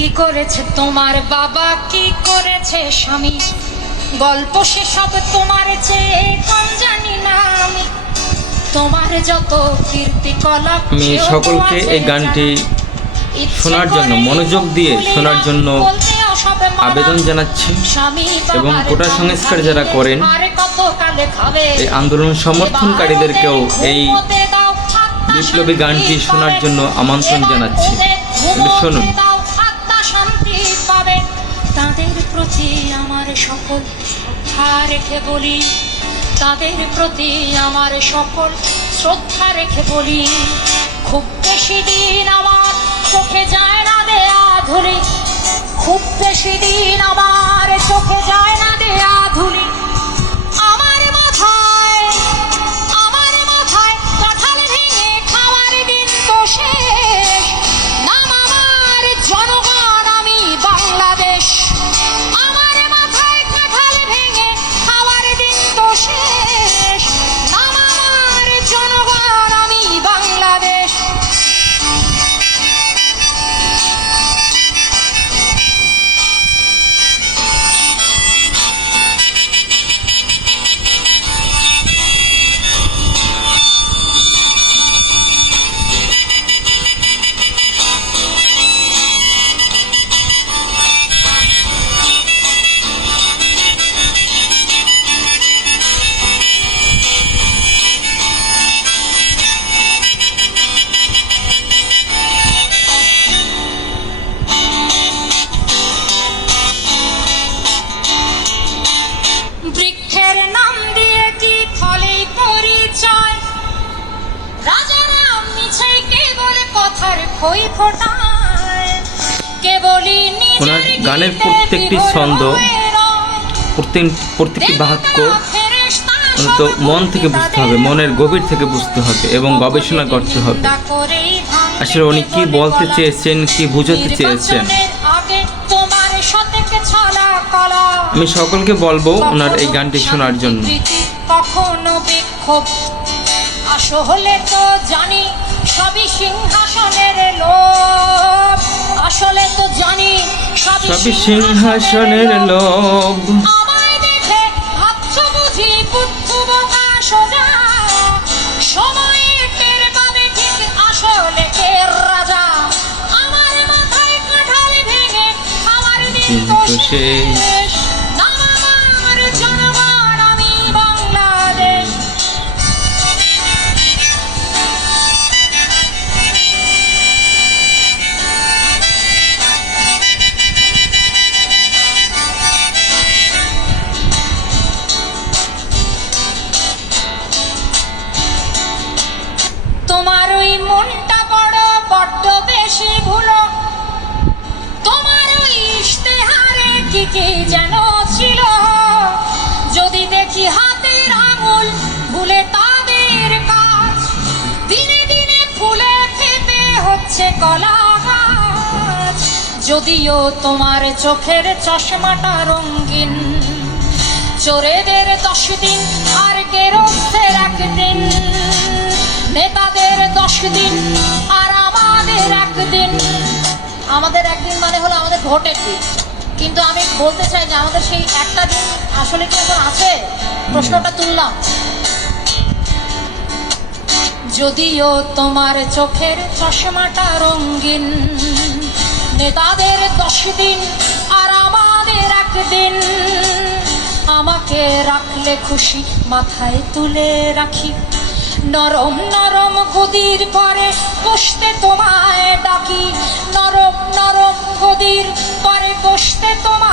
কি করেছে তোমার বাবা? কি করেছে স্বামী? গল্প সে সব তোমার চেয়ে কম জানি না আমি। তোমার যত কীর্তি কলাপ আমি সকলকে এই গানটি শোনার জন্য, মনোযোগ দিয়ে শোনার জন্য। আবেদন জানাচ্ছি এবং কোটা সংস্কার যারা করেন, এই আন্দোলন সমর্থনকারীদেরকেও এই বিপ্লবী গানটি শোনার জন্য আমন্ত্রণ জানাচ্ছি। শুনুন। তাদের প্রতি আমার সকল শ্রদ্ধা রেখে বলি, তাদের প্রতি আমার সকল শ্রদ্ধা রেখে বলি, খুব বেশি দিন আমার চোখে যায় না ওনার গানের প্রত্যেকটি ছন্দ, প্রত্যেক প্রত্যেকটি বাক্য অন্তত মন থেকে বুঝতে হবে মনের গভীর থেকে বুঝতে হবে এবং গবেষণা করতে হবে। আসলে উনি কি বলতে চেয়েছেন কি বোঝাতে চেয়েছেন? আমি সকলকে বলব ওনার এই গানটি শোনার জন্য। কখনো বিক্ষোভ। আসলে তো জানি সবই সিংহাসনের লোভ। আসলে তো জানি সবই সিংহাসনের লোভ। আমায় দেখে ভাবছ বুঝি বুদ্ধু বোকা সোজা? সময়ে টের পাবে ঠিক আসলে কে রাজা? আমার মাথায় কাঁঠাল ভেঙে খাওয়ার দিন তো শেষ। কি কি যেন ছিল? যদি দেখি হাতের আঙুল, ভুলে তাদের কাজ। দিনে দিনে ফুলে ফেপে হচ্ছে কলা যদিও তোমার চোখের চশমাটা রঙিন, চোরেদের দশ দিন আর গেরস্তের একদিন। নেতাদের দশ দিন আর আমাদের একদিন। আমাদের একদিন মানে হলো আমাদের ভোটের দিন। কিন্তু আমি বলতে চাই যে আমাদের সেই একটা দিন আসলে কি এখন আছে? প্রশ্নটা তুললাম। যদিও তোমার চোখের চশমাটা রঙিন, নেতাদের দশ দিন আর আমাদের একদিন। আমাকে রাখলে খুশি, মাথায় তুলে রাখি। নরম নরম গদির পরে বসতে তোমায় বসতে তোমায়